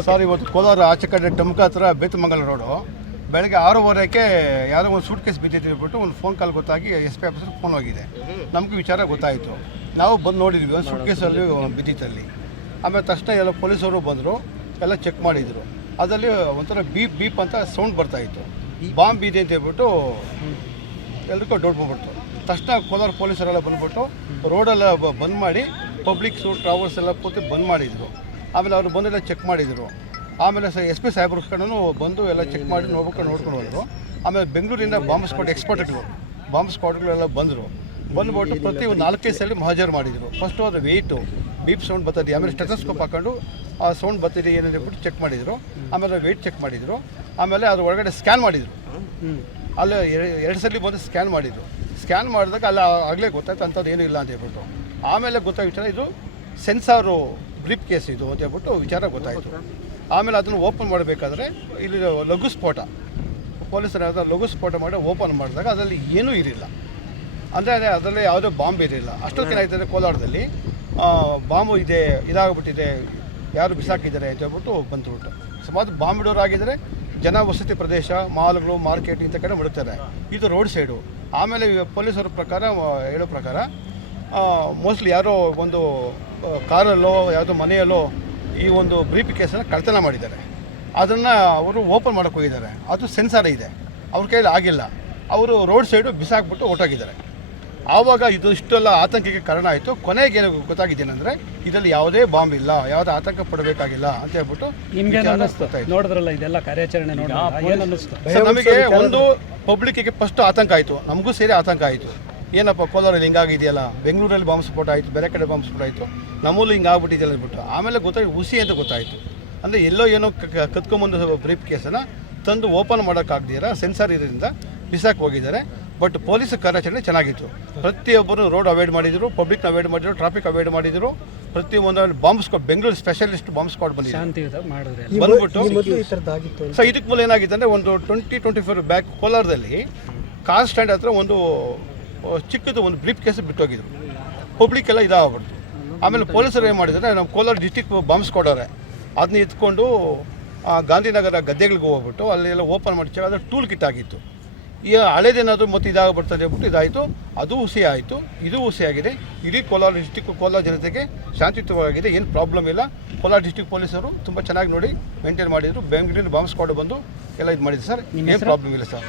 Sir, ಇವತ್ತು ಕೋಲಾರ ಆಚೆ ಕಡೆ ಟಮ್ಕ ಹತ್ರ ಬೇತಮಂಗಲ ರೋಡು ಬೆಳಗ್ಗೆ 6:30ಕ್ಕೆ ಯಾರೋ ಒಂದು ಸೂಟ್ ಕೇಸ್ ಬಿದ್ದಿತ್ತು ಹೇಳ್ಬಿಟ್ಟು ಒಂದು ಫೋನ್ ಕಾಲ್ ಗೊತ್ತಾಗಿ SP ಆಫೀಸರ್ಗೆ ಫೋನ್ ಹೋಗಿದೆ. ನಮಗೂ ವಿಚಾರ ಗೊತ್ತಾಯಿತು. ನಾವು ಬಂದು ನೋಡಿದ್ವಿ, ಒಂದು ಸೂಟ್ ಕೇಸಲ್ಲಿ ಬಿದ್ದಿತ್ತಲ್ಲಿ. ಆಮೇಲೆ ತಕ್ಷಣ ಎಲ್ಲ ಪೊಲೀಸರು ಬಂದರು, ಎಲ್ಲ ಚೆಕ್ ಮಾಡಿದರು. ಅದರಲ್ಲಿ ಒಂಥರ ಬೀಪ್ ಅಂತ ಸೌಂಡ್ ಬರ್ತಾಯಿತ್ತು. ಬಾಂಬ್ ಬಿದ್ದೆ ಅಂತ ಹೇಳ್ಬಿಟ್ಟು ಎಲ್ರಿಗೂ ಡೌಟ್ ಬಂದ್ಬಿಡ್ತು. ತಕ್ಷಣ ಕೋಲಾರ ಪೊಲೀಸರೆಲ್ಲ ಬಂದ್ಬಿಟ್ಟು ರೋಡೆಲ್ಲ ಬಂದ್ ಮಾಡಿ ಪಬ್ಲಿಕ್ ಟ್ರಾವೆಲ್ಸ್ ಎಲ್ಲ ಕೂತು ಬಂದ್ ಮಾಡಿದರು. ಆಮೇಲೆ ಅವರು ಬಂದೆಲ್ಲ ಚೆಕ್ ಮಾಡಿದರು. ಆಮೇಲೆ SP ಸಾಹೇಬ್ರ ಕಡೆನೂ ಬಂದು ಎಲ್ಲ ಚೆಕ್ ಮಾಡಿ ನೋಡ್ಕೊಂಡು ಹೋದರು. ಆಮೇಲೆ ಬೆಂಗಳೂರಿಂದ ಬಾಂಬ್ ಸ್ಕ್ವಾಡ್ಗಳೆಲ್ಲ ಬಂದ್ಬಿಟ್ಟು ಪ್ರತಿ ಒಂದು 4 ಸಲ ಮಹಾಜರು ಮಾಡಿದರು. ಫಸ್ಟು ಅದು ವೆಯ್ಟು ಬೀಪ್ ಸೌಂಡ್ ಬರ್ತದೆ, ಆಮೇಲೆ ಸ್ಟೆಥೋಸ್ಕೋಪ್ ಹಾಕೊಂಡು ಆ ಸೌಂಡ್ ಬರ್ತಿದೆ ಏನೇನು ಹೇಳ್ಬಿಟ್ಟು ಚೆಕ್ ಮಾಡಿದರು. ಆಮೇಲೆ ವೆಯ್ಟ್ ಚೆಕ್ ಮಾಡಿದರು. ಆಮೇಲೆ ಅದ್ರ ಒಳಗಡೆ ಸ್ಕ್ಯಾನ್ ಮಾಡಿದರು. ಅಲ್ಲಿ 2 ಸಲ ಬಂದು ಸ್ಕ್ಯಾನ್ ಮಾಡಿದರು. ಸ್ಕ್ಯಾನ್ ಮಾಡಿದಾಗ ಅಲ್ಲಿ ಆಗಲೇ ಗೊತ್ತಾಯ್ತು ಅಂಥದ್ದು ಏನೂ ಇಲ್ಲ ಅಂತ ಹೇಳ್ಬಿಟ್ಟು. ಆಮೇಲೆ ಗೊತ್ತಾಗಿತ್ತು ಇದು ಸೆನ್ಸಾರು ಬ್ರೀಫ್ ಕೇಸ್ ಇದು ಅಂತ ಹೇಳ್ಬಿಟ್ಟು ವಿಚಾರ ಗೊತ್ತಾಯಿತು. ಆಮೇಲೆ ಅದನ್ನು ಓಪನ್ ಮಾಡಬೇಕಾದ್ರೆ ಇಲ್ಲಿ ಲಘು ಸ್ಫೋಟ, ಪೊಲೀಸರು ಲಘು ಸ್ಫೋಟ ಮಾಡಿ ಓಪನ್ ಮಾಡಿದಾಗ ಅದರಲ್ಲಿ ಏನೂ ಇರಲಿಲ್ಲ. ಅಂದರೆ ಅದರಲ್ಲಿ ಯಾವುದೇ ಬಾಂಬ್ ಇರಲಿಲ್ಲ. ಅಷ್ಟೊತ್ತೇನಾಯ್ತದೆ, ಕೋಲಾರದಲ್ಲಿ ಬಾಂಬು ಇದೆ, ಇದಾಗ್ಬಿಟ್ಟಿದೆ, ಯಾರು ಬಿಸಾಕಿದ್ದಾರೆ ಅಂತ ಹೇಳ್ಬಿಟ್ಟು ಬಂದುಬಿಟ್ಟು ಸುಮಾರು ಬಾಂಬ್ ಇಡೋರು ಆಗಿದ್ದಾರೆ. ಜನ ವಸತಿ ಪ್ರದೇಶ, ಮಾಲ್ಗಳು, ಮಾರ್ಕೆಟ್ ಇಂಥ ಕಡೆ ಬಿಡುತ್ತಾರೆ. ಇದು ರೋಡ್ ಸೈಡು. ಆಮೇಲೆ ಪೊಲೀಸರ ಪ್ರಕಾರ ಹೇಳೋ ಪ್ರಕಾರ ಮೋಸ್ಟ್ಲಿ ಯಾರೋ ಒಂದು ಕಾರಲ್ಲೋ ಯಾವುದೋ ಮನೆಯಲ್ಲೋ ಈ ಒಂದು ಬ್ರೀಫ್ ಕೇಸನ್ನು ಕಳ್ತನ ಮಾಡಿದ್ದಾರೆ. ಅದನ್ನು ಅವರು ಓಪನ್ ಮಾಡೋಕ್ಕೆ ಹೋಗಿದ್ದಾರೆ. ಅದು ಸೆನ್ಸಾರ್ ಇದೆ, ಅವ್ರ ಕೈಯಲ್ಲಿ ಆಗಿಲ್ಲ. ಅವರು ರೋಡ್ ಸೈಡು ಬಿಸಾಕ್ಬಿಟ್ಟು ಹೊರಟೋಗಿದ್ದಾರೆ. ಆವಾಗ ಇದು ಇಷ್ಟೆಲ್ಲ ಆತಂಕಕ್ಕೆ ಕಾರಣ ಆಯಿತು. ಕೊನೆಗೆ ಏನು ಗೊತ್ತಾಗಿದ್ದೇನೆಂದರೆ ಇದರಲ್ಲಿ ಯಾವುದೇ ಬಾಂಬ್ ಇಲ್ಲ, ಯಾವುದೇ ಆತಂಕ ಪಡಬೇಕಾಗಿಲ್ಲ ಅಂತ ಹೇಳ್ಬಿಟ್ಟು ನೋಡಿದ್ರಲ್ಲ ಇದೆಲ್ಲ ಕಾರ್ಯಾಚರಣೆ ನಮಗೆ ಒಂದು ಪಬ್ಲಿಕ್ಕಿಗೆ ಫಸ್ಟ್ ಆತಂಕ ಆಯಿತು, ನಮಗೂ ಸೇರಿ ಆತಂಕ ಆಯಿತು. ಏನಪ್ಪ ಕೋಲಾರಲ್ಲಿ ಹಿಂಗಾಗಿದೆಯಲ್ಲ, ಬೆಂಗಳೂರಲ್ಲಿ ಬಾಂಬ್ ಸ್ಫೋಟ ಆಯಿತು, ಬೇರೆ ಕಡೆ ಬಾಂಬ್ ಸ್ಫೋಟ ಆಯಿತು, ನಮ್ಮಲ್ಲೂ ಹಿಂಗೆ ಆಗ್ಬಿಟ್ಟಿದೆಯಲ್ಲ ಅಂದ್ಬಿಟ್ಟು. ಆಮೇಲೆ ಗೊತ್ತಾಯ್ತು ಹುಸಿ ಅಂತ ಗೊತ್ತಾಯಿತು. ಅಂದರೆ ಎಲ್ಲೋ ಏನೋ ಕತ್ಕೊಂಬಂದು ಬ್ರೀಫ್ ಕೇಸನ್ನು ತಂದು ಓಪನ್ ಮಾಡೋಕ್ಕಾಗ್ದಿರ ಸೆನ್ಸಾರ್ ಇದರಿಂದ ಬಿಸಾಕಿ ಹೋಗಿದ್ದಾರೆ. ಬಟ್ ಪೊಲೀಸ್ ಕಾರ್ಯಾಚರಣೆ ಚೆನ್ನಾಗಿತ್ತು. ಪ್ರತಿಯೊಬ್ಬರು ರೋಡ್ ಅವಾಯ್ಡ್ ಮಾಡಿದರು, ಪಬ್ಲಿಕ್ನ ಅವಾಯ್ಡ್ ಮಾಡಿದರು, ಟ್ರಾಫಿಕ್ ಅವಾಯ್ಡ್ ಮಾಡಿದರು. ಪ್ರತಿಯೊಂದು bomb squad, Bengaluru specialist bomb squad ಬಂದ್ಬಿಟ್ಟು ಸೊ ಇದಕ್ಕೆ ಮೂಲ ಏನಾಗಿತ್ತು ಅಂದರೆ ಒಂದು 20-24 ಬ್ಯಾಕ್ ಕೋಲಾರದಲ್ಲಿ ಕಾರ್ ಸ್ಟ್ಯಾಂಡ್ ಹತ್ರ ಒಂದು ಚಿಕ್ಕದು ಒಂದು ಬ್ರೀಫ್ ಕೇಸ್ ಬಿಟ್ಟೋಗಿದ್ರು. ಪಬ್ಲಿಕ್ ಎಲ್ಲ ಇದಾಗ್ಬಿಡ್ತು. ಆಮೇಲೆ ಪೊಲೀಸರು ಏನು ಮಾಡಿದರೆ, ನಮ್ಮ ಕೋಲಾರ ಡಿಸ್ಟಿಕ್ ಬಾಂಬ್ ಸ್ಕ್ವಾಡ್ ಅವರೇ ಅದನ್ನ ಎತ್ಕೊಂಡು ಗಾಂಧಿನಗರ ಗದ್ದೆಗಳಿಗೆ ಹೋಗ್ಬಿಟ್ಟು ಅಲ್ಲೆಲ್ಲ ಓಪನ್ ಮಾಡಿ ಅದು ಟೂಲ್ ಕಿಟ್ ಆಗಿತ್ತು. ಈ ಹಳೇದೇನಾದರೂ ಮತ್ತೆ ಇದಾಗ್ಬಿಡ್ತದೆ ಅಂದ್ಬಿಟ್ಟು ಇದಾಯಿತು. ಅದು ಹುಸಿ ಆಯಿತು, ಇದು ಹುಸಿ ಆಗಿದೆ. ಇಡೀ ಕೋಲಾರ ಡಿಸ್ಟಿಕ್, ಕೋಲಾರ ಜನತೆಗೆ ಶಾಂತಿಯುತವಾಗಿದೆ, ಏನು ಪ್ರಾಬ್ಲಮ್ ಇಲ್ಲ. ಕೋಲಾರ ಡಿಸ್ಟಿಕ್ ಪೊಲೀಸರು ತುಂಬ ಚೆನ್ನಾಗಿ ನೋಡಿ ಮೇಂಟೈನ್ ಮಾಡಿದರು. ಬೆಂಗಳೂರಿನ ಬಾಂಬ್ ಸ್ಕ್ವಾಡ್ ಬಂದು ಎಲ್ಲ ಇದು ಮಾಡಿದ್ರು ಸರ್, ಏನು ಪ್ರಾಬ್ಲಮ್ ಇಲ್ಲ ಸರ್.